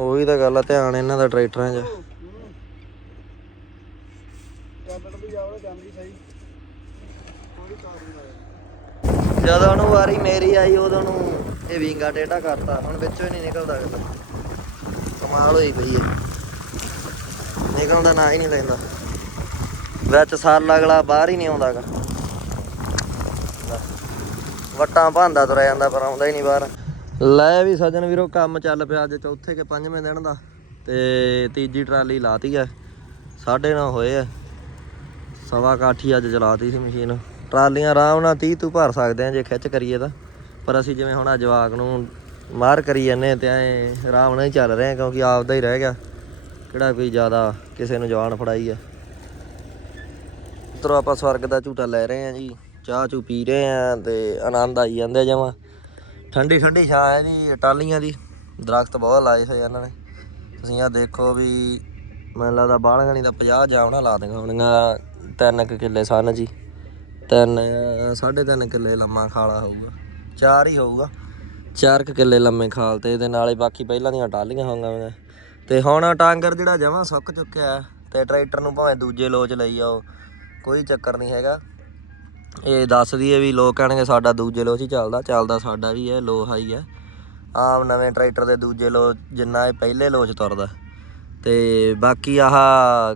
ਉਹੀ ਤਾਂ ਗੱਲ ਆ, ਧਿਆਨ ਇਹਨਾਂ ਦਾ ਟਰੈਕਟਰਾਂ 'ਚ। ਚੱਲਣ ਜਦੋਂ ਨੂੰ ਵਾਰੀ ਮੇਰੀ ਆਈ, ਉਦੋਂ ਨੂੰ ਇਹ ਵਿੰਗਾ ਟੇਢਾ ਕਰਤਾ। ਹੁਣ ਵਿੱਚੋਂ ਹੀ ਨਹੀਂ ਨਿਕਲਦਾ ਕਮਾਲ ਹੋਈ ਪਈ ਹੈ ਨਿਕਲਦਾ ਨਾ ਹੀ ਨਹੀਂ ਲੈਂਦਾ। ਵਿੱਚ ਸਾਲ ਅਗਲਾ ਬਾਹਰ ਹੀ ਨਹੀਂ ਆਉਂਦਾਗਾ। ਵੱਟਾਂ ਭਾਂਦਾ ਤੁਰਿਆ ਜਾਂਦਾ, ਪਰ ਆਉਂਦਾ ਹੀ ਨਹੀਂ ਬਾਹਰ। ਲੈ ਵੀ ਸੱਜਣ ਵੀਰੋ, ਕੰਮ ਚੱਲ ਪਿਆ ਅੱਜ ਚੌਥੇ ਕੇ ਪੰਜਵੇਂ ਦਿਨ ਦਾ ਤੇ ਤੀਜੀ ਟਰਾਲੀ ਲਾਤੀ ਐ। ਸਾਢੇ ਨੌ ਹੋਏ ਐ। ਸਵਾ ਕਾਠੀ ਅੱਜ ਚਲਾਤੀ ਸੀ ਮਸ਼ੀਨ। ਟਰਾਲੀਆਂ ਆਰਾਮ ਨਾਲ 30 ਤੂੰ ਭਰ ਸਕਦੇ ਆ ਜੇ ਖਿੱਚ ਕਰੀਏ ਤਾਂ। ਪਰ ਅਸੀਂ ਜਿਵੇਂ ਹੁਣ ਆ ਜਵਾਕ ਨੂੰ ਮਾਰ ਕਰੀ ਜਾਂਦੇ ਤੇ ਐ ਆਰਾਮ ਨਾਲ ਹੀ ਚੱਲ ਰਹੇ ਆ ਕਿਉਂਕਿ ਆਪਦਾ ਹੀ ਰਹਿ ਗਿਆ। ਕਿਹੜਾ ਕੋਈ ਜ਼ਿਆਦਾ ਕਿਸੇ ਨੂੰ ਜਵਾਨ ਫੜਾਈ ਆ ਉਧਰੋਂ ਆਪਾਂ ਸਵਰਗ ਦਾ ਝੂਟਾ ਲੈ ਰਹੇ ਆ ਜੀ। ਚਾਹ ਚੂ ਪੀ ਰਹੇ ਆ ਤੇ ਆਨੰਦ ਆਈ ਜਾਂਦੇ ਜਮਾ। ਠੰਡੀ ਠੰਡੀ ਛਾਂ ਹੈ ਜੀ ਟਾਲੀਆਂ ਦੀ। ਦਰਖਤ ਬਹੁਤ ਲਾਏ ਹੋਏ ਆ ਇਹਨਾਂ ਨੇ। ਤੁਸੀਂ ਆ ਦੇਖੋ ਵੀ ਮੈਨੂੰ ਲੱਗਦਾ ਬਾਲਗਣੀ ਦਾ 50 ਜਾਵਣਾ ਲਾ ਦੇਗਾ ਹੋਣੀਆਂ ਤਿੰਨ ਕੁ ਕਿੱਲੇ ਸਨ ਜੀ। ਤਿੰਨ, ਸਾਢੇ ਤਿੰਨ ਕਿੱਲੇ ਲੰਮਾ ਖਾਲਾ ਹੋਊਗਾ। ਚਾਰ ਹੀ ਹੋਊਗਾ। ਚਾਰ ਕੁ ਕਿੱਲੇ ਲੰਮੇ ਖਾਲ ਤੇ ਇਹਦੇ ਨਾਲੇ ਬਾਕੀ ਪਹਿਲਾਂ ਦੀਆਂ ਟਾਲੀਆਂ ਹੋਣਗੀਆਂ। ਤੇ ਹੁਣ ਟਾਂਗਰ ਜਿਹੜਾ ਜਮਾਂ ਸੁੱਕ ਚੁੱਕਿਆ ਹੈ ਤੇ ਟਰੈਕਟਰ ਨੂੰ ਭਾਵੇਂ ਦੂਜੇ ਲੋਚ ਲਈ ਆਓ, ਕੋਈ ਚੱਕਰ ਨਹੀਂ ਹੈਗਾ। ਇਹ ਦੱਸਦੀ ਹੈ ਵੀ ਲੋਕ ਕਹਿਣਗੇ ਸਾਡਾ ਦੂਜੇ ਲੋਚ ਹੀ ਚੱਲਦਾ ਚੱਲਦਾ ਸਾਡਾ ਵੀ ਹੈ ਲੋ ਹਾਈ ਹੈ। ਆਮ ਨਵੇਂ ਟਰੈਕਟਰ ਦੇ ਦੂਜੇ ਲੋ ਜਿੰਨਾ ਇਹ ਪਹਿਲੇ ਲੋਚ ਤੁਰਦਾ। ਤੇ ਬਾਕੀ ਆਹ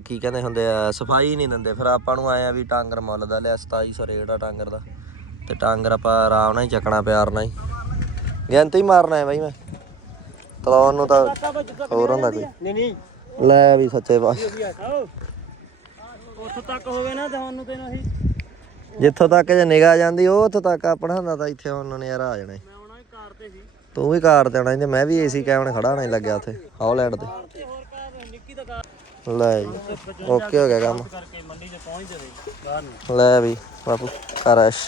ਕੀ ਕਹਿੰਦੇ ਹੁੰਦੇ ਆ ਸਫ਼ਾਈ ਨਹੀਂ ਦਿੰਦੇ। ਫਿਰ ਆਪਾਂ ਨੂੰ ਆਏ ਆ ਵੀ ਟਾਂਗਰ ਮੁੱਲ ਦਾ ਲਿਆ 2700 ਰੇਟ ਆ ਟਾਂਗਰ ਦਾ। ਤੇ ਟਾਂਗਰ ਆਪਾਂ ਆਰਾਮ ਨਾਲ ਹੀ ਚੱਕਣਾ ਪਿਆਰ ਨਾਲ ਹੀ। ਗਿਣਤੀ ਮਾਰਨਾ ਹੈ ਬਾਈ ਮੈਂ। ਤਲਾਉਣ ਨੂੰ ਤਾਂ ਹੋਰ ਹੁੰਦਾ ਕੋਈ। ਨਹੀਂ ਨਹੀਂ। ਲੈ ਵੀ ਸੱਚੇ ਪਾਸ ਉੱਥੋਂ ਤੱਕ ਹੋਵੇ ਨਾ ਤੁਹਾਨੂੰ ਤੈਨੂੰ ਅਸੀਂ ਜਿੱਥੋਂ ਤੱਕ ਜੇ ਨਿਗਾਹ ਜਾਂਦੀ ਉਹ ਉੱਥੋਂ ਤੱਕ ਆਪਣਾ ਹੁੰਦਾ ਤਾਂ ਇੱਥੇ ਹੁਣ ਨਜ਼ਾਰਾ ਆ ਜਾਣਾ। ਮੈਂ ਆਉਣਾ ਕਾਰ ਤੇ ਸੀ ਤੂੰ ਵੀ ਕਾਰ ਤੇ ਆਉਣਾ ਤੇ ਮੈਂ ਵੀ ਏਸੀ ਕੈਬਨ ਖੜਾ ਨਹੀਂ ਲੱਗਿਆ ਉੱਥੇ ਹੌਲੈਂਡ ਤੇ। ਲੈ ਜੀ ਓਕੇ ਹੋ ਗਿਆ ਕੰਮ। ਲੈ ਵੀ ਬਾਪੂ ਕਰਸ਼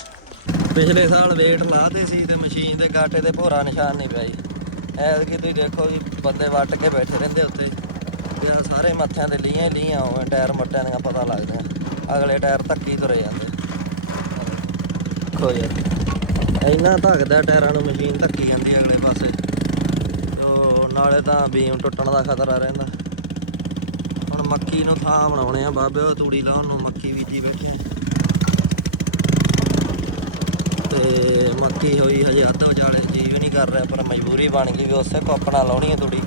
ਪਿਛਲੇ ਸਾਲ ਵੇਟ ਲਾਤੇ ਸੀ ਤੇ ਮਸ਼ੀਨ ਦੇ ਗਾਟੇ ਤੇ ਭੋਰਾ ਨਿਸ਼ਾਨ ਨਹੀਂ ਪਿਆ ਜੀ। ਐਤਕੀ ਤੁਸੀਂ ਦੇਖੋ ਵੀ ਬੰਦੇ ਵੱਟ ਕੇ ਬੈਠੇ ਰਹਿੰਦੇ ਉੱਤੇ ਤੇ ਸਾਰੇ ਮੱਥਿਆਂ ਤੇ ਲੀਆਂ ਲੀਆਂ ਹੋਵੇਂ ਟਾਇਰ ਮੱਟਿਆਂ ਦੀਆਂ ਪਤਾ ਲੱਗਦਾ ਅਗਲੇ ਟਾਇਰ ਧੱਕੀ ਤੁਰੇ ਜਾਂਦੇ। ਦੇਖੋ ਯਾਰ। ਇੰਨਾ ਧੱਕਦਾ ਟਾਇਰਾਂ ਨੂੰ ਮਸ਼ੀਨ ਧੱਕੀ ਜਾਂਦੀ ਅਗਲੇ ਪਾਸੇ। ਉਹ ਨਾਲੇ ਤਾਂ ਬੀਮ ਟੁੱਟਣ ਦਾ ਖਤਰਾ ਰਹਿੰਦਾ। ਹੁਣ ਮੱਕੀ ਨੂੰ ਥਾਂ ਬਣਾਉਣੇ ਆ ਬਾਬੇ, ਉਹ ਤੂੜੀ ਲਾਉਣ ਨੂੰ ਮੱਕੀ ਬੀਜੀ ਬੈਠੇ ਆ। ਤੇ ਮੱਕੀ ਹੋਈ ਹਜੇ ਅੱਧ ਵਿਚਾਲੇ ਜੀ ਵੀ ਨਹੀਂ ਕਰ ਰਿਹਾ, ਪਰ ਮਜਬੂਰੀ ਬਣ ਗਈ ਵੀ ਉਸੇ ਕੋ ਆਪਣਾ ਲਾਉਣੀ ਹੈ ਤੂੜੀ।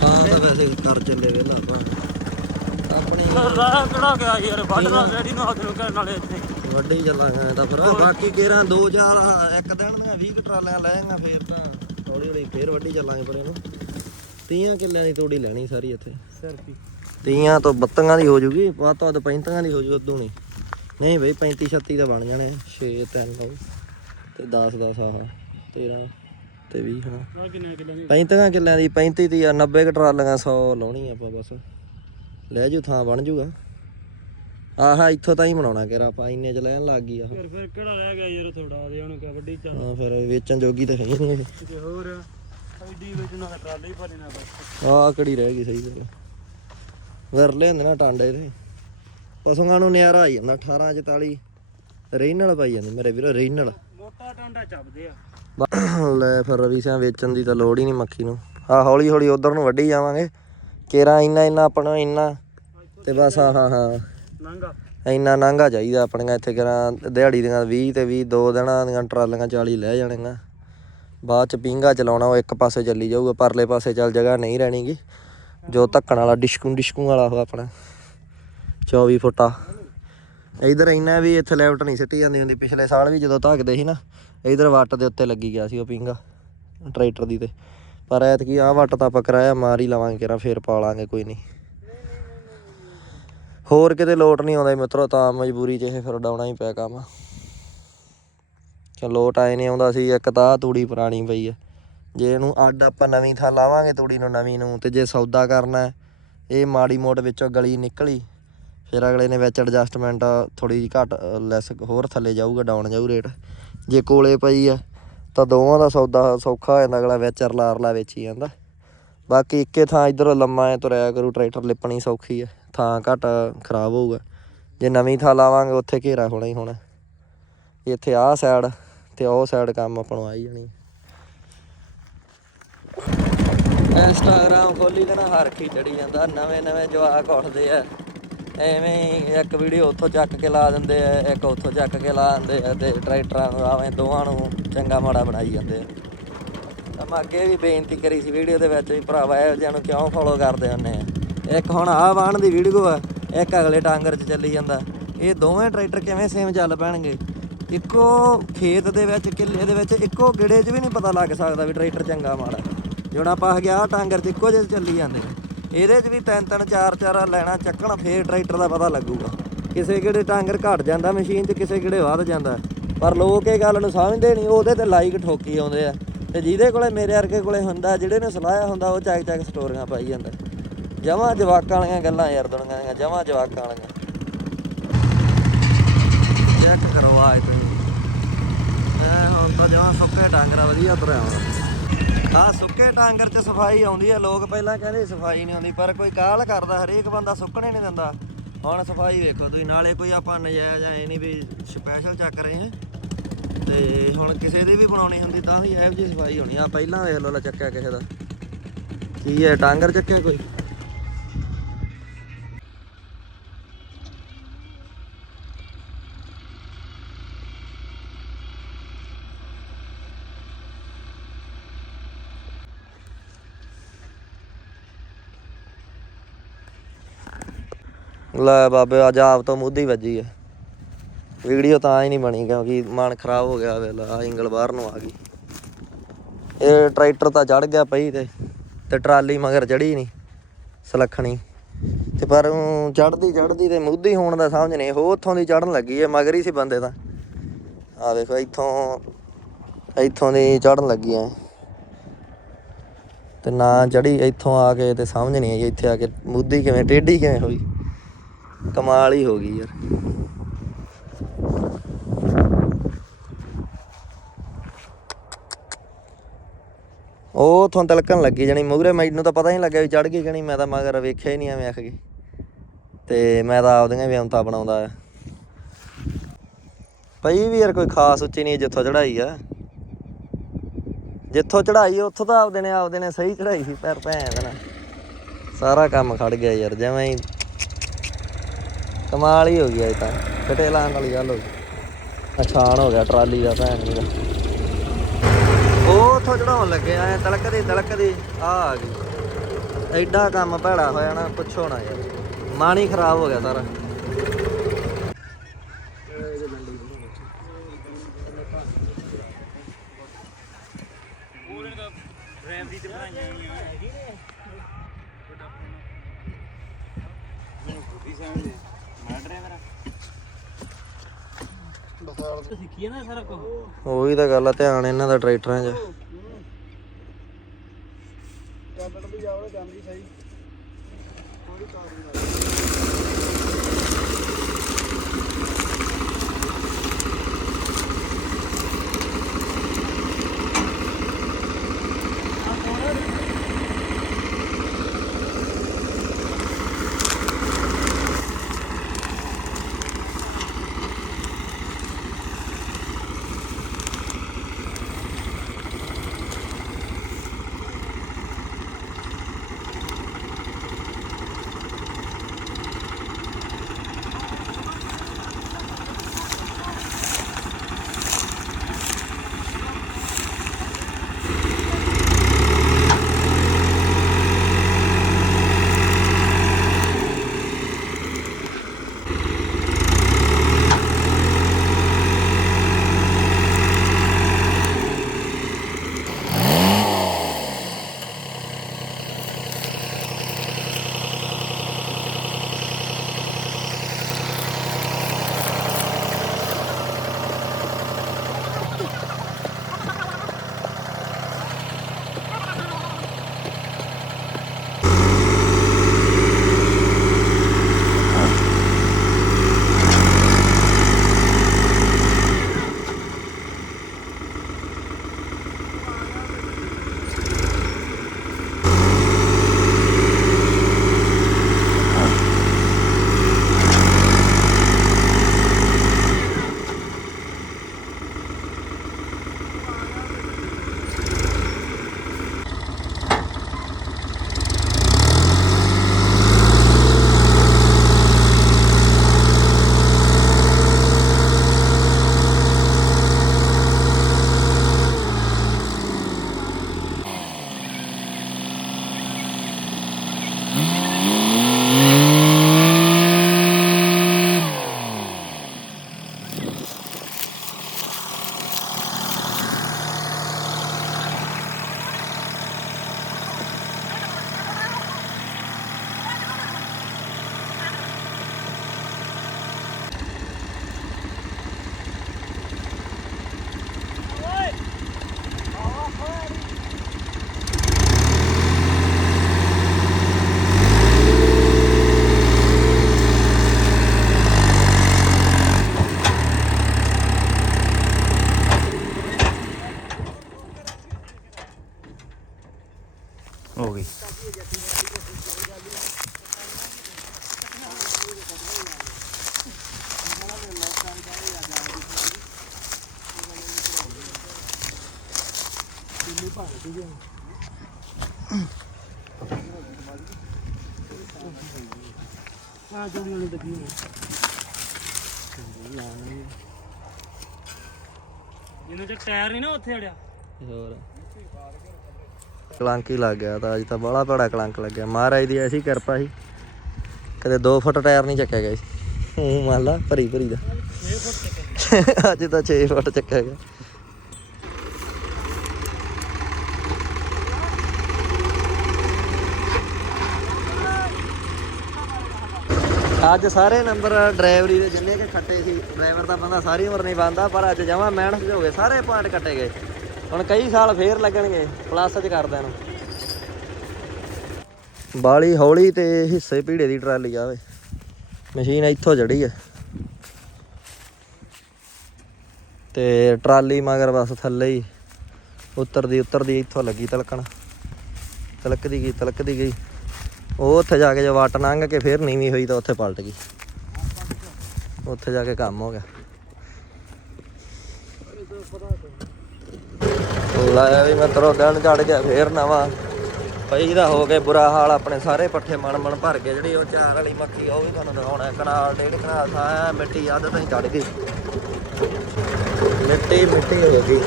ਤਾਂ ਤਾਂ ਵੈਸੇ ਕਰ ਚੱਲੇ ਵੇਲਾ ਆਪਾਂ। ਆਪਣੀ ਰਾਹ ਕਿਹੜਾ ਗਿਆ ਯਾਰ ਵੱਢਦਾ ਰੈਡੀ ਨੂੰ ਹੱਥ ਨੂੰ ਕਰਨ ਵਾਲੇ ਇੱਥੇ। ਵੱਡੀ ਚੱਲਾਂਗੇ ਤਾਂ ਫਿਰ ਬਾਕੀ ਕੇਰਾਂ ਦੋ ਚਾਰ ਆਹ ਇੱਕ ਦਿਨ ਦੀਆਂ 20 ਕੁ ਟਰਾਲੀਆਂ ਲੈਣਗਾ ਫੇਰ ਤਾਂ। ਹੌਲੀ ਹੌਲੀ ਫੇਰ ਵੱਡੀ ਚੱਲਾਂਗੇ ਪਰ ਇਹਨੂੰ 30 ਕਿੱਲਿਆਂ ਦੀ ਤੂੜੀ ਲੈਣੀ ਸਾਰੀ ਇੱਥੇ। ਸਰਪੀ ਤੀਆਂ ਤੋਂ 32 ਦੀ ਹੋ ਜੂਗੀ ਵੱਧ ਤੋਂ ਵੱਧ 35 ਦੀ ਹੋ ਜੂ ਉਦੋਂ ਨਹੀਂ ਨਹੀਂ ਬਈ 35 36 ਦਾ ਬਣ ਜਾਣੇ 6 3 ਲਓ ਤੇ 10 10 ਆਹ 13 ਤੇ 20 ਹਾਂ। ਆ ਕਿੰਨੇ ਕਿਲੋ ਨਹੀਂ 35 ਕਿੱਲਿਆਂ ਦੀ 35 ਦੀ ਆ 90 ਕੁ ਟਰਾਲੀਆਂ 100 ਲਾਉਣੀ ਆਪਾਂ ਬਸ। ਲੈ ਜੂ ਥਾਂ ਬਣ ਜੂਗਾ। ਆਹਾ ਇੱਥੋਂ ਤਾਂ ਹੀ ਬਣਾਉਣਾ ਕਿਰਾ ਆਪਾਂ ਇੰਨੇ ਚ ਲੈਣ ਲੱਗ ਗਈ ਆ। ਫਿਰ ਫਿਰ ਕਿਹੜਾ ਰਹਿ ਗਿਆ ਯਾਰ ਥੋੜਾ ਦੇ ਉਹਨੂੰ ਕਬੱਡੀ ਚ ਹਾਂ ਫਿਰ ਵੇਚਣ ਜੋਗੀ ਤਾਂ ਹੈ ਹੀ ਨਹੀਂ ਤੇ ਹੋਰ ਐਡੀ ਵਿੱਚ ਨਾਲ ਟਰਾਲੀ ਹੀ ਭਰੀ ਨਾ ਬਸ। ਆਹ ਕਿਹੜੀ ਰਹਿ ਗਈ ਸਹੀ ਗੱਲ ਵਰ ਲਿਆਂਦੇ ਨਾ ਟਾਂਡੇ ਤੇ ਪਸ਼ੂਆਂ ਨੂੰ ਨਿਆਰਾ ਆਈ ਜਾਂਦਾ 18 44 ਰੀਨਲ ਪਾਈ ਜਾਂਦੇ ਮੇਰੇ ਵੀਰੋ ਰੀਨਲ। ਮੋਟਾ ਟਾਂਡਾ ਚੱਬਦੇ ਆ। ਲੈ ਫਿਰ ਰਵੀਸਿਆਂ ਵੇਚਣ ਦੀ ਤਾਂ ਲੋੜ ਹੀ ਨਹੀਂ ਮੱਖੀ ਨੂੰ। ਆ ਹੌਲੀ ਹੌਲੀ ਉਧਰ ਨੂੰ ਵੱਢੀ ਜਾਵਾਂਗੇ। ਕੇਰਾ ਇੰਨਾ ਇੰਨਾ ਆਪਣਾ ਇੰਨਾ। ਤੇ ਬਸ ਆ ਹਾਂ ਹਾਂ ਨੰਗਾ ਇੰਨਾ ਨਾਂਗਾ ਚਾਹੀਦਾ ਆਪਣੀਆਂ ਇੱਥੇ ਕਰਾਂ, ਦਿਹਾੜੀ ਦੀਆਂ 20 ਤੇ 20 ਦੋ ਦਿਨਾਂ ਦੀਆਂ ਟਰਾਲੀਆਂ 40 ਲੈ ਜਾਣੀਆਂ। ਬਾਅਦ ਚ ਪਿੰਗਾ ਚਲਾਉਣਾ, ਉਹ ਇੱਕ ਪਾਸੇ ਚੱਲੀ ਜਾਊਗਾ, ਪਰਲੇ ਪਾਸੇ ਚੱਲ ਜਗ੍ਹਾ ਨਹੀਂ ਰਹਿਣੀਗੀ। ਜੋ ਧੱਕਣ ਵਾਲਾ, ਡਿਸ਼ਕੂ ਡਿਸ਼ਕੂ ਵਾਲਾ ਉਹ ਆਪਣਾ। 24 ਫੁੱਟਾ। ਇਧਰ ਇੰਨਾ ਵੀ ਇੱਥੇ ਲੈਫਟ ਨਹੀਂ ਸਿੱਟੀ ਜਾਂਦੀ ਹੁੰਦੀ, ਪਿਛਲੇ ਸਾਲ ਵੀ ਜਦੋਂ ਧੱਕਦੇ ਸੀ ਨਾ, ਇਧਰ ਵੱਟ ਦੇ ਉੱਤੇ ਲੱਗੀ ਗਿਆ ਸੀ ਉਹ ਪਿੰਗਾ ਟਰੈਕਟਰ ਦੀ ਤੇ। ਪਰ ਐਤਕੀ ਆਹ ਵੱਟ ਤਾਂ ਆਪਾਂ ਕਰਾਇਆ ਮਾਰ ਹੀ ਲਵਾਂਗੇ ਕਿਰਾ ਫੇਰ ਪਾ ਲਾਂਗੇ ਕੋਈ ਨਹੀਂ। ਹੋਰ ਕਿਤੇ ਲੋਟ ਨਹੀਂ ਆਉਂਦਾ ਮਿੱਤਰੋ, ਤਾਂ ਮਜਬੂਰੀ 'ਚ ਇਹ ਫਿਰ ਡਾਉਣਾ ਹੀ ਪਿਆ ਕੰਮ। ਕਿ ਲੋਟ ਆਏ ਨਹੀਂ ਆਉਂਦਾ ਸੀ, ਇੱਕ ਤਾਂ ਤੂੜੀ ਪੁਰਾਣੀ ਪਈ ਹੈ ਜੇ ਇਹਨੂੰ ਅੱਡ ਆਪਾਂ ਨਵੀਂ ਥਾਂ ਲਾਵਾਂਗੇ ਤੂੜੀ ਨੂੰ ਨਵੀਂ ਨੂੰ, ਤੇ ਜੇ ਸੌਦਾ ਕਰਨਾ ਇਹ ਮਾੜੀ ਮੋਟ ਵਿੱਚੋਂ ਗਲੀ ਨਿਕਲੀ, ਫਿਰ ਅਗਲੇ ਨੇ ਵਿੱਚ ਐਡਜਸਟਮੈਂਟ ਥੋੜੀ ਜਿਹੀ ਘੱਟ ਲੈਸ ਹੋਰ ਥੱਲੇ ਜਾਊਗਾ ਡਾਊਨ ਜਾਊ ਰੇਟ ਜੇ ਕੋਲੇ ਪਈ ਆ, ਤਾਂ ਦੋਵਾਂ ਦਾ ਸੌਦਾ ਸੌਖਾ ਹੋ ਜਾਂਦਾ, ਅਗਲਾ ਵਿੱਚ ਰਲਾ ਰਲਾ ਵੇਚੀ ਜਾਂਦਾ। ਬਾਕੀ ਇੱਕੇ ਥਾਂ ਇਧਰੋਂ ਲੰਮਾ ਐ ਤੁਰਿਆ ਕਰੂ, ਟਰੈਕਟਰ ਲਿਪਣੀ ਸੌਖੀ ਐ ਥਾਂ ਘੱਟ ਖਰਾਬ ਹੋਊਗਾ। ਜੇ ਨਵੀਂ ਥਾਂ ਲਾਵਾਂਗੇ, ਉੱਥੇ ਘੇਰਾ ਹੋਣਾ ਹੀ ਹੋਣਾ। ਇੱਥੇ ਆਹ ਸਾਈਡ ਤੇ ਉਹ ਸਾਈਡ ਕੰਮ ਆਪਾਂ ਨੂੰ ਆਈ ਜਾਣੀ। ਇੰਸਟਾਗ੍ਰਾਮ ਖੋਲੀ ਤੇ ਨਾ ਹਰ ਕੀ ਚੜੀ ਜਾਂਦਾ। ਨਵੇਂ ਨਵੇਂ ਜਵਾਕ ਉੱਠਦੇ ਆ। ਐਵੇਂ ਹੀ ਇੱਕ ਵੀਡੀਓ ਉੱਥੋਂ ਚੱਕ ਕੇ ਲਾ ਦਿੰਦੇ ਆ, ਇੱਕ ਉੱਥੋਂ ਚੱਕ ਕੇ ਲਾ ਦਿੰਦੇ ਆ ਤੇ ਟਰੈਕਟਰਾਂ ਨੂੰ ਆਵੇਂ ਦੋਵਾਂ ਨੂੰ ਚੰਗਾ ਮਾੜਾ ਬਣਾਈ ਜਾਂਦੇ ਆ। ਤਾਂ ਮੈਂ ਅੱਗੇ ਵੀ ਬੇਨਤੀ ਕਰੀ ਸੀ ਵੀਡੀਓ ਦੇ ਵਿੱਚ ਵੀ ਭਰਾਵਾ ਇਹੋ ਜਿਹਾ ਨੂੰ ਕਿਉਂ ਫੋਲੋ ਕਰਦੇ ਹੁੰਨੇ ਆ? ਇੱਕ ਹੁਣ ਆਹ ਵਾਹਣ ਦੀ ਵੀਡੀਓ ਆ, ਇੱਕ ਅਗਲੇ ਟਾਂਗਰ 'ਚ ਚੱਲੀ ਜਾਂਦਾ। ਇਹ ਦੋਵੇਂ ਟਰੈਕਟਰ ਕਿਵੇਂ ਸੇਮ ਚੱਲ ਪੈਣਗੇ? ਇੱਕੋ ਖੇਤ ਦੇ ਵਿੱਚ, ਕਿੱਲੇ ਦੇ ਵਿੱਚ, ਇੱਕੋ ਗਿੜੇ 'ਚ ਵੀ ਨਹੀਂ ਪਤਾ ਲੱਗ ਸਕਦਾ ਵੀ ਟਰੈਕਟਰ ਚੰਗਾ ਮਾੜਾ। ਹੁਣ ਆਪਾਂ ਗਿਆ ਟਾਂਗਰ 'ਚ ਇੱਕੋ ਜਿਹੇ ਚੱਲੀ ਜਾਂਦੇ ਇਹਦੇ 'ਚ ਵੀ ਤਿੰਨ ਤਿੰਨ, ਚਾਰ ਚਾਰ ਲੈਣਾ ਚੱਕਣਾ, ਫੇਰ ਟਰੈਕਟਰ ਦਾ ਪਤਾ ਲੱਗੂਗਾ। ਕਿਸੇ ਕਿਹੜੇ ਟਾਂਗਰ ਘਟ ਜਾਂਦਾ, ਮਸ਼ੀਨ 'ਚ ਕਿਸੇ ਕਿਹੜੇ ਵੱਧ ਜਾਂਦਾ। ਪਰ ਲੋਕ ਇਹ ਗੱਲ ਨੂੰ ਸਮਝਦੇ ਨਹੀਂ, ਉਹਦੇ ਤੇ ਲਾਈਕ ਠੋਕੀ ਆਉਂਦੇ ਆ। ਤੇ ਜਿਹਦੇ ਕੋਲੇ ਮੇਰੇ ਵਰਗੇ ਕੋਲੇ ਹੁੰਦਾ, ਜਿਹੜੇ ਨੇ ਸਲਾਹਿਆ ਹੁੰਦਾ, ਉਹ ਚੱਕ ਚੱਕ ਸਟੋਰੀਆਂ ਪਾਈ ਜਾਂਦਾ। ਜਮਾ ਜਵਾਕਾਂ ਵਾਲੀਆਂ ਗੱਲਾਂ ਯਾਰ ਦੁਨੀਆਂ ਦੀਆਂ, ਜਮਾਂ ਜਵਾਕਾਂ ਵਾਲੀਆਂ। ਚੈੱਕ ਕਰਵਾ ਇਹ ਮੈਂ ਹੁਣ ਤਾਂ ਜਮਾਂ ਸੁੱਕੇ ਟਾਂਗਰਾ ਵਧੀਆ ਤੁਰਿਆ ਹੁਣ। ਹਾਂ ਸੁੱਕੇ ਟਾਂਗਰ 'ਚ ਸਫ਼ਾਈ ਆਉਂਦੀ ਆ, ਲੋਕ ਪਹਿਲਾਂ ਕਹਿੰਦੇ ਸਫ਼ਾਈ ਨਹੀਂ ਆਉਂਦੀ ਪਰ ਕੋਈ ਕਾਹਲ ਕਰਦਾ, ਹਰੇਕ ਬੰਦਾ ਸੁੱਕਣੇ ਨਹੀਂ ਦਿੰਦਾ। ਹੁਣ ਸਫ਼ਾਈ ਵੇਖੋ ਤੁਸੀਂ, ਨਾਲੇ ਕੋਈ ਆਪਾਂ ਨਜਾਇਜ਼ ਐ ਨਹੀਂ ਵੀ ਸਪੈਸ਼ਲ ਚੱਕ ਰਹੇ ਹਾਂ। ਤੇ ਹੁਣ ਕਿਸੇ ਦੀ ਵੀ ਬਣਾਉਣੀ ਹੁੰਦੀ, ਤਾਂ ਵੀ ਇਹੋ ਜਿਹੀ ਸਫ਼ਾਈ ਹੋਣੀ ਆ। ਪਹਿਲਾਂ ਵੇਖ ਲਓ ਲੈ ਚੱਕਿਆ ਕਿਸੇ ਦਾ। ਕੀ ਹੈ ਟਾਂਗਰ ਚੱਕਿਆ ਕੋਈ? ਲੈ ਬਾਬੇ, ਅੱਜ ਆਪ ਤੋਂ ਮੁੱਦੀ ਵੱਜੀ ਹੈ ਵੀਡੀਓ ਤਾਂ ਹੀ ਨਹੀਂ ਬਣੀ, ਕਿਉਂਕਿ ਮਨ ਖਰਾਬ ਹੋ ਗਿਆ ਵੇਲਾ ਆ ਇੰਗਲ ਬਾਹਰ ਨੂੰ ਆ ਗਈ। ਇਹ ਟਰੈਕਟਰ ਤਾਂ ਚੜ ਗਿਆ ਪਈ ਤੇ ਤੇ ਟਰਾਲੀ ਮਗਰ ਚੜੀ ਨਹੀਂ, ਸਲੱਖਣੀ। ਤੇ ਪਰ ਚੜਦੀ ਚੜਦੀ ਤੇ ਮੁੱਦੀ ਹੋਣ ਦਾ ਸਮਝ ਨਹੀਂ, ਉਹ ਉੱਥੋਂ ਦੀ ਚੜਨ ਲੱਗੀ ਹੈ ਮਗਰ ਹੀ ਸੀ ਬੰਦੇ ਤਾਂ। ਆ ਵੇਖੋ ਇੱਥੋਂ ਇੱਥੋਂ ਦੀ ਚੜਨ ਲੱਗੀ ਐ ਤੇ ਨਾ ਚੜੀ ਇੱਥੋਂ ਆ ਕੇ ਤੇ ਸਮਝ ਨਹੀਂ ਆਈ, ਇੱਥੇ ਆ ਕੇ ਮੁੱਦੀ ਕਿਵੇਂ, ਟੇਢੀ ਕਿਵੇਂ ਹੋਈ। ਕਮਾਲ ਹੀ ਹੋ ਗਈ ਯਾਰ। ਉਹ ਉਥੋਂ ਤਿਲਕਣ ਲੱਗੀ ਜਣੀ, ਮੂਹਰੇ ਮੈਨੂੰ ਤਾਂ ਪਤਾ ਹੀ ਨਹੀਂ ਲੱਗਿਆ ਵੀ ਚੜ ਗਈ ਕਿ ਮੈਂ ਤਾਂ ਮਗਰ ਵੇਖਿਆ ਹੀ ਨਹੀਂ ਐਵੇਂ ਆਖ ਗਈ ਤੇ ਮੈਂ ਤਾਂ ਆਪਦੀਆਂ ਵੀ ਅੰਤਾ ਬਣਾਉਂਦਾ ਆ। ਪਈ ਵੀ ਯਾਰ ਕੋਈ ਖਾਸ ਉੱਚੀ ਨਹੀਂ ਜਿੱਥੋਂ ਚੜਾਈ ਆ। ਜਿੱਥੋਂ ਚੜਾਈ ਉੱਥੋਂ ਤਾਂ ਆਪਦੇ ਨੇ ਆਪਦੇ ਨੇ ਸਹੀ ਚੜਾਈ ਸੀ, ਪਰ ਭੈਣ ਦੇ ਸਾਰਾ ਕੰਮ ਖੜ ਗਿਆ ਯਾਰ, ਜਿਵੇਂ ਹੀ ਕਮਾਲ ਹੀ ਹੋ ਗਿਆ ਇਹ ਤਾਂ। ਛਟੇ ਲਾਉਣ ਵਾਲੀ ਗੱਲ ਹੋ ਗਈ। ਨੁਕਸਾਨ ਹੋ ਗਿਆ ਟਰਾਲੀ ਦਾ ਭੈਣ ਜੀ ਦਾ। ਉਹ ਉੱਥੋਂ ਚੜਾਉਣ ਲੱਗੇ ਐ ਤਲਕਦੀ ਤਲਕਦੀ, ਆ ਆ ਗਈ। ਐਡਾ ਕੰਮ ਭੈੜਾ ਹੋਇਆ ਨਾ, ਪੁੱਛੋ ਨਾ ਯਾਰ। ਮਨ ਖਰਾਬ ਹੋ ਗਿਆ ਸਾਰਾ। ਸਿੱਖੀਏ ਨਾ। ਸਾਰਾ ਕੁਝ ਉਹੀ ਤਾਂ ਗੱਲ ਆ ਧਿਆਨ ਇਹਨਾਂ ਦਾ ਟਰੈਕਟਰਾਂ 'ਚ। ਚੱਲਣ ਵੀ ਜਾਵੜੇ ਜਾਂਦੀ ਸਹੀ। ਕੋਈ ਕਾਰ ਨਹੀਂ। ਆ ਜੋੜੀ ਵਾਲੀ ਦੱਬੀ ਜਿਹਨੂੰ ਤੇ ਟਾਇਰ ਨਹੀਂ ਨਾ ਉੱਥੇ ਅੜਿਆ। ਹੋਰ। ਕਲੰਕ ਹੀ ਲੱਗ ਗਿਆ ਤਾਂ ਅੱਜ ਤਾਂ ਬੜਾ ਭੜਾ ਕਲੰਕ ਲੱਗਿਆ। ਮਹਾਰਾਜ ਦੀ ਐਸੀ ਕਿਰਪਾ ਸੀ। ਕਦੇ 2 ਫੁੱਟ ਟਾਇਰ ਨਹੀਂ ਚੱਕਿਆ ਗਿਆ ਸੀ। ਹੂੰ ਮੰਨ ਲਾ ਭਰੀ ਭਰੀ ਦਾ। 6 ਫੁੱਟ ਤੇ ਅੱਜ ਤਾਂ 6 ਫੁੱਟ ਚੱਕਿਆ ਗਿਆ। ਅੱਜ ਸਾਰੇ ਨੰਬਰ ਡਰਾਈਵਰੀ ਦੇ ਜਿੰਨੇ ਕਿ ਖੱਟੇ ਸੀ, ਡਰਾਈਵਰ ਦਾ ਬੰਦਾ ਸਾਰੀ ਉਮਰ ਨਹੀਂ ਬੰਦਾ ਪਰ ਅੱਜ ਜਮਾ ਮਿਹਨਤ ਹੋ ਗਏ, ਸਾਰੇ ਪੁਆਇੰਟ ਕੱਟੇ ਗਏ। ਹੁਣ ਕਈ ਸਾਲ ਫੇਰ ਲੱਗਣਗੇ ਪਲੱਸ ਚ ਕਰਦਿਆਂ ਨੂੰ ਬਾਲੀ ਹੌਲੀ ਤੇ ਹਿੱਸੇ ਭੀੜੇ ਦੀ ਟਰਾਲੀ ਆਵੇ ਮਸ਼ੀਨ ਇੱਥੋਂ ਜੜੀ ਹੈ ਤੇ ਟਰਾਲੀ ਮਗਰ ਬਸ ਥੱਲੇ ਹੀ ਉਤਰਦੀ ਉਤਰਦੀ ਇੱਥੋਂ ਲੱਗੀ ਤਲਕਣ। ਤਲਕਦੀ ਗਈ ਤਲਕਦੀ ਗਈ। ਉਹ ਉੱਥੇ ਜਾ ਕੇ ਜੇ ਵੱਟ ਲੰਘ ਕੇ ਫਿਰ ਨੀਵੀਂ ਹੋਈ ਤਾਂ ਉੱਥੇ ਪਲਟ ਗਈ। ਉੱਥੇ ਜਾ ਕੇ ਕੰਮ ਹੋ ਗਿਆ। ਲਾਇਆ ਵੀ ਮਿੱਤਰੋ, ਦਿਨ ਚੜ ਗਿਆ, ਫੇਰ ਨਵਾਂ। ਪਈ ਦਾ ਹੋ ਕੇ ਬੁਰਾ ਹਾਲ, ਆਪਣੇ ਸਾਰੇ ਪੱਠੇ ਮਣ ਮਣ ਭਰ ਗਏ, ਜਿਹੜੀ ਉਹ ਚਾਰ ਵਾਲੀ ਮੱਖੀ, ਉਹ ਵੀ ਤੁਹਾਨੂੰ ਦਿਖਾਉਣਾ ਕਨਾਲ, ਡੇਢ ਕਨਾਲ ਸਾਇਆ ਮਿੱਟੀ, ਅੱਧ ਤਾਂ ਹੀ ਚੜ ਗਈ। ਮਿੱਟੀ ਮਿੱਟੀ ਹੋ ਗਈ।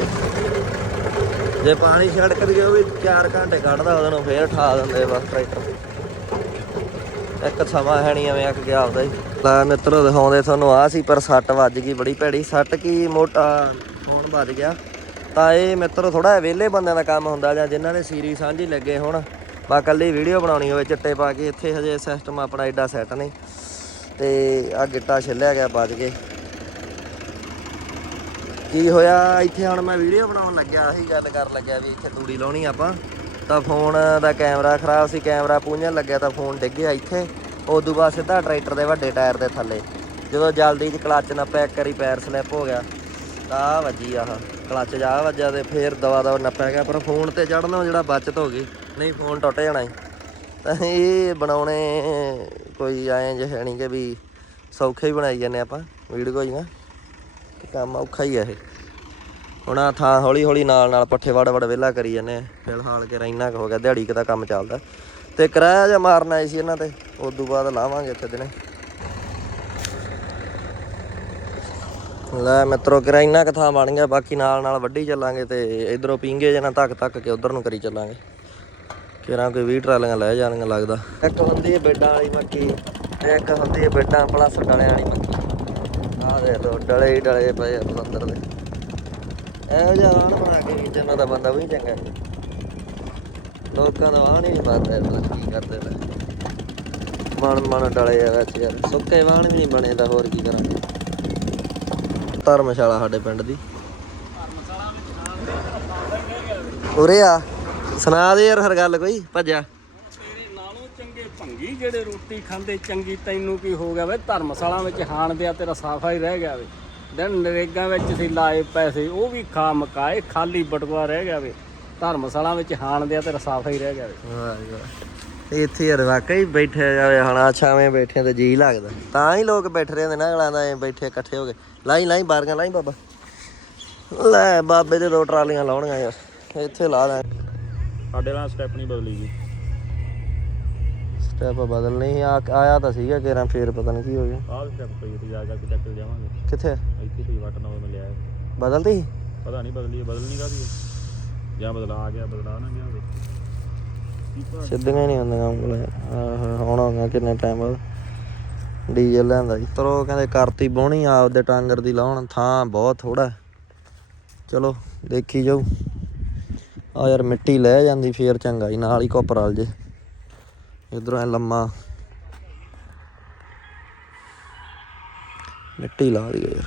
ਜੇ ਪਾਣੀ ਛੜਕ ਦਈਏ, ਉਹ ਵੀ 4 ਘੰਟੇ ਕੱਢਦਾ ਉਹਨੂੰ ਫੇਰ ਠਾ ਦਿੰਦੇ ਬਸ ਟਰੈਕਟਰ। ਇੱਕ ਸਮਾਂ ਹੈ ਨਹੀਂ ਐਵੇਂ ਅੱਕ ਗਿਆ ਆਪਦਾ ਹੀ ਲੈ ਮਿੱਤਰੋ ਦਿਖਾਉਂਦੇ ਤੁਹਾਨੂੰ ਆ ਸੀ ਪਰ ਸੱਟ ਵੱਜ ਗਈ ਬੜੀ ਭੈੜੀ। ਸੱਟ ਕੀ ਮੋਟਾ ਫੋਨ ਵੱਜ ਗਿਆ। ਤਾਂ ਇਹ ਮਿੱਤਰੋ ਥੋੜਾ ਵਿਹਲੇ ਬੰਦਿਆਂ ਦਾ ਕੰਮ ਹੁੰਦਾ ਜਾਂ ਜਿਨ੍ਹਾਂ ਨੇ ਸੀਰੀ ਸਾਂਝੀ ਲੱਗੇ ਹੁਣ। ਬਾ ਕੱਲੀ ਵੀਡੀਓ ਬਣਾਉਣੀ ਹੋਵੇ, ਚਿੱਟੇ ਪਾ ਕੇ। ਇੱਥੇ ਹਜੇ ਸਿਸਟਮ ਆਪਣਾ ਐਡਾ ਸੈੱਟ ਨਹੀਂ। ਤੇ ਆ ਗਿੱਟਾ ਛਿੱਲਿਆ ਗਿਆ ਵੱਜ ਕੇ। ਕੀ ਹੋਇਆ? ਇੱਥੇ ਹੁਣ ਮੈਂ ਵੀਡੀਓ ਬਣਾਉਣ ਲੱਗਿਆ ਆਹੀ ਗੱਲ ਕਰਨ ਲੱਗਿਆ ਵੀ ਇੱਥੇ ਤੂੜੀ ਲਾਉਣੀ ਆਪਾਂ। ਤਾਂ ਫੋਨ ਦਾ ਕੈਮਰਾ ਖਰਾਬ ਸੀ, ਕੈਮਰਾ ਪੂੰਝਣ ਲੱਗਿਆ ਤਾਂ ਫੋਨ ਡਿੱਗ ਗਿਆ ਇੱਥੇ। ਉਦੋਂ ਬਾਅਦ ਸਿੱਧਾ ਟਰੈਕਟਰ ਦੇ ਵੱਡੇ ਟਾਇਰ ਦੇ ਥੱਲੇ। ਜਦੋਂ ਜਲਦੀ ਚ ਕਲੱਚ ਨੱਪਿਆ ਇੱਕ ਵਾਰੀ ਪੈਰ ਸਲਿੱਪ ਹੋ ਗਿਆ। ਤਾਂ ਆਹ ਵੱਜੀ ਆਹ, ਕਲੱਚ ਜਾ ਵੱਜਿਆ ਤੇ ਫੇਰ ਦਵਾ ਦਵਾ ਨੱਪਿਆ ਗਿਆ। ਪਰ ਫੋਨ ਤੇ ਚੜਨਾ ਜਿਹੜਾ ਬਚਤ ਹੋ ਗਈ, ਨਹੀਂ ਫੋਨ ਟੁੱਟ ਜਾਣਾ ਸੀ ਤਾਂ ਇਹ ਬਣਾਉਣੇ ਕੋਈ ਐਂ ਜਿਹੇ ਨਹੀਂ ਕਿ ਵੀ ਸੌਖੇ ਹੀ ਬਣਾਈ ਜਾਂਦੇ ਆਪਾਂ, ਵੀਡੀਓ ਹੀ ਨਾ ਕੰਮ ਔਖਾ ਹੀ ਆ ਇਹ। ਹੁਣ ਆ ਥਾਂ ਹੌਲੀ ਹੌਲੀ ਨਾਲ ਨਾਲ ਪੱਠੇ ਵੜ ਵੜ ਵਿਹਲਾ ਕਰੀ ਜਾਂਦੇ ਆ। ਫਿਲਹਾਲ ਕਿ ਇੰਨਾ ਕੁ ਹੋ ਗਿਆ, ਦਿਹਾੜੀ ਕੁ ਦਾ ਕੰਮ ਚੱਲਦਾ। ਤੇ ਕਿਰਾਇਆ ਜਿਹਾ ਮਾਰਨਾ ਆਈ ਸੀ ਇਹਨਾਂ ਤੇ ਉਸ ਤੋਂ ਬਾਅਦ ਲਾਵਾਂਗੇ ਇੱਥੇ ਦਿਨੇ। ਲੈ ਮਿੱਤਰੋ ਕਿਰਾ ਇੰਨਾ ਕੁ ਥਾਂ ਬਣ ਗਿਆ, ਬਾਕੀ ਨਾਲ ਨਾਲ ਵੱਢੀ ਚੱਲਾਂਗੇ ਤੇ ਇਧਰੋਂ ਪੀਂਗੇ ਜਨਾ ਧੱਕ ਧੱਕ ਕੇ ਉਧਰ ਨੂੰ ਕਰੀ ਚੱਲਾਂਗੇ। ਕਿਰਾਂ ਕੋਈ 20 ਟਰਾਲੀਆਂ ਲੈ ਜਾਣਗੀਆਂ ਲੱਗਦਾ। ਇੱਕ ਹੁੰਦੀ ਹੈ ਬੇਡਾਂ ਵਾਲੀ ਮੱਕੀ ਇੱਕ ਹੁੰਦੀ ਹੈ ਬੇਡਾਂ ਪਲੱਸ ਡਲਿਆਂ ਵਾਲੀ ਮੱਕੀ। ਆਹ ਦੇ ਲੋ ਡਲੇ ਹੀ ਡਲੇ ਪਏ ਆ ਦੇ। ਇਹੋ ਜਿਹਾ ਵਾਹਣ ਬਣਾ ਕੇ ਵੀ ਦਾ ਬੰਦਾ ਵੀ ਚੰਗਾ ਲੋਕਾਂ ਦਾ ਵਾਹਣ ਹੀ ਨਹੀਂ ਬਣਦਾ ਕੀ ਕਰਦੇ ਲੈ ਮਨ ਮਨ ਡਲੇ ਆ ਵਿੱਚ ਯਾਰ, ਸੁੱਕੇ ਵਾਹਣ ਵੀ ਨਹੀਂ ਬਣੇ ਤਾਂ ਹੋਰ ਕੀ ਕਰਾਂਗੇ। ਧਰਮਸ਼ਾਲਾ ਸਾਡੇ ਪਿੰਡ ਦੀ। ਉਰੇ ਆ, ਸੁਣਾ ਦੇ ਯਾਰ ਹਰ ਗੱਲ ਕੋਈ ਭੱਜਿਆ ਚੰਗੇ ਭੰਗੀ ਜਿਹੜੇ ਰੋਟੀ ਖਾਂਦੇ, ਚੰਗੀ ਤੈਨੂੰ ਕੀ ਹੋ ਗਿਆ ਵੇ? ਧਰਮਸ਼ਾਲਾ ਵਿੱਚ ਹਾਣ ਦਿਆ ਤੇਰਾ ਸਾਫਾ ਹੀ ਰਹਿ ਗਿਆ ਵੇ। ਦਿਨ ਨਰੇਗਾ ਵਿੱਚ ਸੀ ਲਾਏ ਪੈਸੇ ਉਹ ਵੀ ਖਾ ਮਕਾਏ ਖਾਲੀ ਬਟਵਾ ਰਹਿ ਗਿਆ ਵੇ। ਧਰਮਸ਼ਾਲਾ ਵਿੱਚ ਹਾਣ ਦਿਆ ਤੇਰਾ ਸਾਫਾ ਹੀ ਰਹਿ ਗਿਆ ਵੇ। ਵਾਹ ਜੀ ਵਾਹ ਇੱਥੇ ਯਾਰ ਵਾਕਈ ਬੈਠੇ ਜਾਵੇ ਹੁਣ ਆ ਛਾਵੇਂ ਬੈਠੇ ਤੇ ਜੀ ਲੱਗਦਾ। ਤਾਂ ਹੀ ਲੋਕ ਬੈਠੇ ਰਹਿੰਦੇ ਨਾ ਅਗਲਾਂ ਦਾ ਐਂ ਬੈਠੇ ਇਕੱਠੇ ਹੋ ਕੇ। ਲਾਈ ਲਾਈ ਬਾਰੀਆਂ ਲਾਈ ਬਾਬਾ। ਲੈ ਬਾਬੇ ਦੇ ਦੋ ਟਰਾਲੀਆਂ ਲਾਉਣੀਆਂ ਯਾਰ ਇੱਥੇ ਲਾ ਦਾਂ। ਸਾਡੇ ਨਾਲ ਸਟੈਪ ਨਹੀਂ ਬਦਲੀ ਗਈ ਸਟੈਪ ਬਦਲਣੀ ਆ ਆਇਆ ਤਾਂ ਸੀਗਾ ਕਿਰਾਂ ਫੇਰ ਪਤਾ ਨਹੀਂ ਕੀ ਹੋ ਗਿਆ। ਆਹ ਸਟੈਪ ਪਈ ਤੇ ਜਾ ਜਾ ਕੇ ਚੱਕ ਜਾਵਾਂਗੇ। ਕਿੱਥੇ? ਇੱਥੇ ਕੋਈ ਵਟ ਨਾ ਮਿਲਿਆ ਹੈ। ਬਦਲਦੀ? ਪਤਾ ਨਹੀਂ ਬਦਲੀ ਬਦਲਣੀ ਕਾਦੀ ਹੈ ਜਾਂ ਬਦਲਾ ਆ ਗਿਆ ਬਦਲਾ ਨਾ ਗਿਆ ਹੋਵੇ। ਸਿੱਧੀਆਂ ਹੀ ਨਹੀਂ ਹੁੰਦੀਆਂ ਉਂਗਲਾਂ। ਆਹ ਹੁਣ ਹੋਗਾ ਕਿੰਨੇ ਟਾਈਮ ਬਾਅਦ। ਡੀਜ਼ਲ ਲੈਂਦਾ ਜੀ ਤਰੋ ਕਹਿੰਦੇ ਕਰਤੀ ਬੋਣੀ ਆਪਦੇ ਟਾਂਗਰ ਦੀ ਲਾਉਣ। ਥਾਂ ਬਹੁਤ ਥੋੜਾ ਚਲੋ ਦੇਖੀ ਜਾਊ। ਆ ਯਾਰ ਮਿੱਟੀ ਲੈ ਜਾਂਦੀ ਫੇਰ ਚੰਗਾ ਜੀ। ਨਾਲ ਹੀ ਕੋਪਰਾਲ ਜੇ। ਇਧਰੋਂ ਐ ਲੰਮਾ। ਮਿੱਟੀ ਲਾ ਦੀ ਯਾਰ।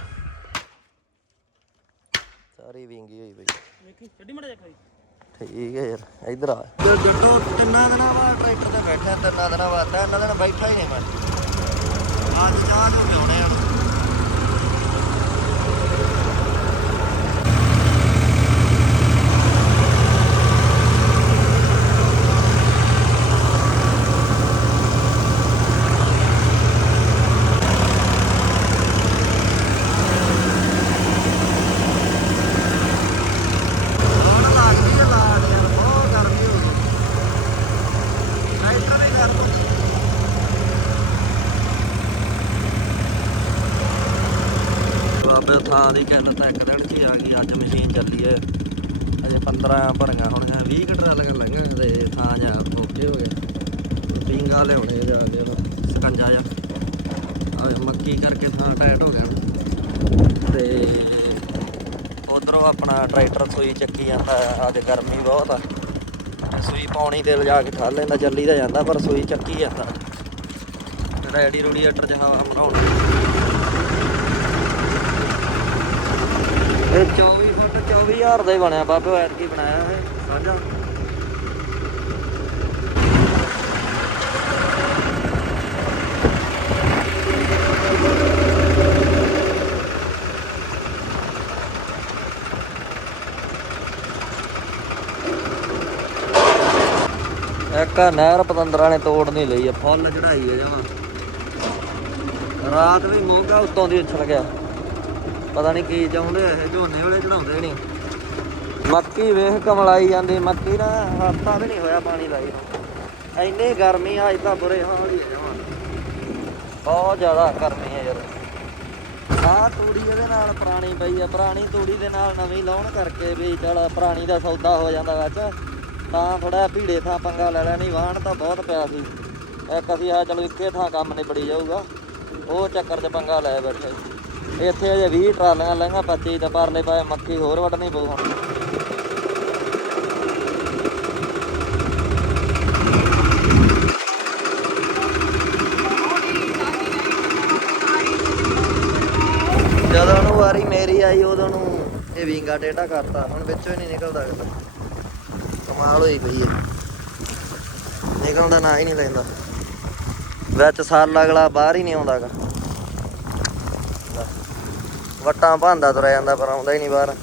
ਸਾਰੀ ਵਿੰਗੀ ਹੋਈ ਬਈ। ਮੜਾ ਜਾ ਠੀਕ ਹੈ ਯਾਰ ਇਧਰ ਆ। ਜੱਟੋ ਤਿੰਨਾਂ ਦਿਨਾਂ ਬਾਅਦ ਟਰੈਕਟਰ ਤੇ ਬੈਠਾ ਤਿੰਨਾਂ ਦਿਨਾਂ ਬਾਅਦ ਤਾਂ ਇਹਨਾਂ ਦਿਨ ਬੈਠਾ ਹੀ ਨਹੀਂ ਮੈਂ। ਅੱਜ ਚਾਹ ਨੂੰ ਪਿਉਣੇ ਆ ਲੱਗਦੀ ਹੈ ਲਾਟ ਯਾਰ ਬਹੁਤ ਬਾਬੇ ਥਾਂ ਦੀ ਕਿੰਨ ਤਾਂ ਇੱਕ ਦਿਨ ਚ ਹੀ ਆ ਗਈ ਅੱਜ ਮਸ਼ੀਨ ਚੱਲੀ ਹੈ ਅਜੇ 15 ਭਰੀਆਂ ਹੋਣੀਆਂ 20 ਕੁ ਟਰਾਲੀਆਂ ਲੰਘੀਆਂ ਤੇ ਥਾਂ ਜਾ ਓਕੇ ਹੋ ਗਿਆ ਪਿੰਗਾ ਲਿਆਉਣੇ ਜਾ ਕੇ ਹੁਣ ਸਕੰਜਾ ਜਾ ਆ ਮੱਕੀ ਕਰਕੇ ਥਾਂ ਟਾਈਟ ਹੋ ਗਿਆ ਤੇ ਉਧਰੋਂ ਆਪਣਾ ਟਰੈਕਟਰ ਸੂਈ ਚੱਕੀ ਜਾਂਦਾ, ਅੱਜ ਗਰਮੀ ਬਹੁਤ ਆ। ਸੂਈ ਪਾਉਣੀ ਤੇ ਲਿਜਾ ਕੇ ਠਾ ਲੈਂਦਾ, ਚੱਲੀ ਤਾਂ ਜਾਂਦਾ, ਪਰ ਸੂਈ ਚੱਕੀ ਜਾਂਦਾ। ਰੈਡੀ ਰੂਡੀਏਟਰ ਚ ਹਵਾ ਇਹ 24 24000 ਦਾ ਹੀ ਬਣਿਆ, ਬਾਬੇ ਐਤਕੀ ਬਣਾਇਆ ਹੈ ਸਾਂਝਾ। ਇੱਕ ਨਹਿਰ ਪਤੰਦਰਾਂ ਨੇ ਤੋੜ ਨਹੀਂ ਲਈ ਆ ਫੁੱਲ ਚੜਾਈ ਆ ਜਮਾ। ਰਾਤ ਵੀ ਮੋਂਗਾ ਉੱਤੋਂ ਦੀ ਉੱਛਲ ਗਿਆ। ਪਤਾ ਨਹੀਂ ਕੀ ਚਾਹੁੰਦੇ ਇਹ ਝੋਨੇ ਵਾਲੇ ਚੜਾਉਂਦੇ ਨਹੀਂ ਮੱਕੀ ਵੇਖ ਕਮਲਾਈ ਜਾਂਦੀ, ਮੱਕੀ ਨਾ ਹਫਤਾ ਵੀ ਨਹੀਂ ਹੋਇਆ ਪਾਣੀ ਲਾਈ ਨੂੰ। ਇੰਨੀ ਗਰਮੀ ਆ, ਅੱਜ ਤਾਂ ਬੁਰੇ ਹਾਲ ਹੀ ਆ ਬਹੁਤ ਜ਼ਿਆਦਾ ਗਰਮੀ ਆ ਯਾਰ। ਆਹ ਤੂੜੀ ਇਹਦੇ ਨਾਲ ਪੁਰਾਣੀ ਪਈ ਆ, ਪੁਰਾਣੀ ਤੂੜੀ ਦੇ ਨਾਲ ਨਵੀਂ ਲਾਉਣ ਕਰਕੇ ਵੀ ਚਲ ਪੁਰਾਣੀ ਦਾ ਸੌਦਾ ਹੋ ਜਾਂਦਾ ਵਿੱਚ ਤਾਂ ਥੋੜਾ ਭੀੜੇ ਥਾਂ ਪੰਗਾ ਲੈ ਲੈਣੀ ਨਹੀਂ ਵਾਹਣ ਤਾਂ ਬਹੁਤ ਪਿਆ ਸੀ। ਇੱਕ ਅਸੀਂ ਆ ਚਲੋ ਇੱਕੇ ਥਾਂ ਕੰਮ ਨਿਬੜੀ ਜਾਊਗਾ, ਉਹ ਚੱਕਰ 'ਚ ਪੰਗਾ ਲੈ ਬੈਠੇ। ਇੱਥੇ ਅਜੇ 20 ਟਰਾਲੀਆਂ ਲੰਘਾ 25 ਤੇ ਪਰਲੇ ਪਾਏ ਮੱਕੀ ਹੋਰ ਵੱਢਣੀ ਪਊ ਹੁਣ। ਜਦੋਂ ਨੂੰ ਵਾਰੀ ਮੇਰੀ ਆਈ, ਉਦੋਂ ਨੂੰ ਇਹ ਵਿੰਗਾ ਟੇਢਾ ਕਰਤਾ। ਹੁਣ ਵਿੱਚੋਂ ਹੀ ਨਹੀਂ ਨਿਕਲਦਾ ਗੱਲ ਕਮਾਲ ਹੋਈ ਪਈ ਹੈ। ਨਿਕਲਦਾ ਨਾ ਹੀ ਨਹੀਂ ਲੈਂਦਾ। ਵਿੱਚ ਸਾਲ ਅਗਲਾ ਬਾਹਰ ਹੀ ਨਹੀਂ ਆਉਂਦਾਗਾ ਵਟਾਂ ਭਾਂਦਾ ਤੁਰਿਆ ਜਾਂਦਾ ਪਰ ਆਉਂਦਾ ਹੀ ਨਹੀਂ ਬਾਹਰ।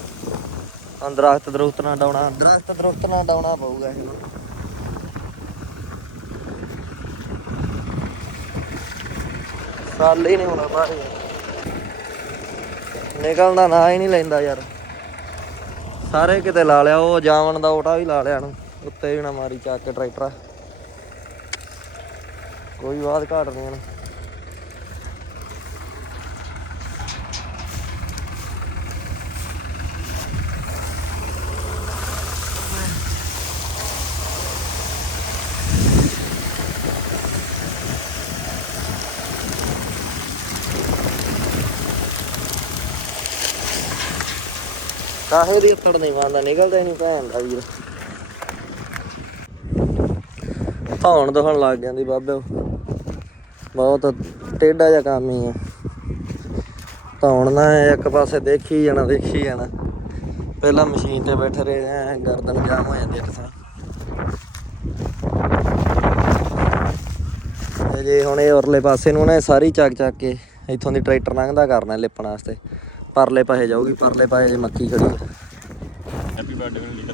ਹੁਣ ਦਰਖਤ ਦਰਖਤ ਨਾਲ ਡਾਉਣਾ। ਦਰਖਤ ਦਰਖਤ ਨਾਲ ਡਾਉਣਾ ਪਊਗਾ ਇਹ ਹੁਣ ਸਾਲ ਹੀ ਨਹੀਂ ਹੋਣਾ ਬਾਹਰ। ਹੀ। ਨਿਕਲਦਾ ਨਾ ਹੀ ਨਹੀਂ ਲੈਂਦਾ ਯਾਰ। ਸਾਰੇ ਕਿਤੇ ਲਾ ਲਿਆ ਉਹ ਜਾਵਣ ਦਾ ਓਟਾ ਵੀ ਲਾ ਲਿਆ ਨੂੰ ਉੱਤੇ ਵੀ ਨਾ ਮਾਰੀ ਚੱਕ ਕੇ ਟਰੈਕਟਰ। ਕੋਈ ਬਾਤ ਘਾਟ ਨਹੀਂ ਕਾਹੇ ਦੀ ਉੱਤੜ ਨਹੀਂ ਮੰਨਦਾ ਨਿਕਲਦਾ ਹੀ ਨਹੀਂ ਭੈਣ ਦਾ ਵੀਰ। ਧੌਣ ਦੁਖਣ ਲੱਗ ਜਾਂਦੀ ਬਾਬੇ ਬਹੁਤ ਟੇਢਾ ਜਿਹਾ ਕੰਮ ਹੀ ਆ। ਧੌਣ ਨਾ ਇੱਕ ਪਾਸੇ ਦੇਖੀ ਜਾਣਾ ਦੇਖੀ ਜਾਣਾ। ਪਹਿਲਾਂ ਮਸ਼ੀਨ ਤੇ ਬੈਠੇ ਰਹੇ ਐ ਗਰਦਨ ਜਾਮ ਹੋ ਜਾਂਦੀ ਇੱਕ ਥਾਂ। ਤੇ ਜੇ ਹੁਣ ਇਹ ਉਰਲੇ ਪਾਸੇ ਨੂੰ ਨਾ ਇਹ ਸਾਰੀ ਚੱਕ ਚੱਕ ਕੇ ਇੱਥੋਂ ਦੀ ਟਰੈਕਟਰ ਲੰਘਦਾ ਕਰਨਾ ਲਿਪਣ ਵਾਸਤੇ। ਪਰਲੇ ਪਾਸੇ ਜਾਊਗੀ ਪਰਲੇ ਪਾਸੇ ਜੇ ਮੱਕੀ ਖੜੀ ਹੈ ਹੈਪੀ ਬਰਥਡੇ ਮੈਨੂੰ ਲੀਡਾ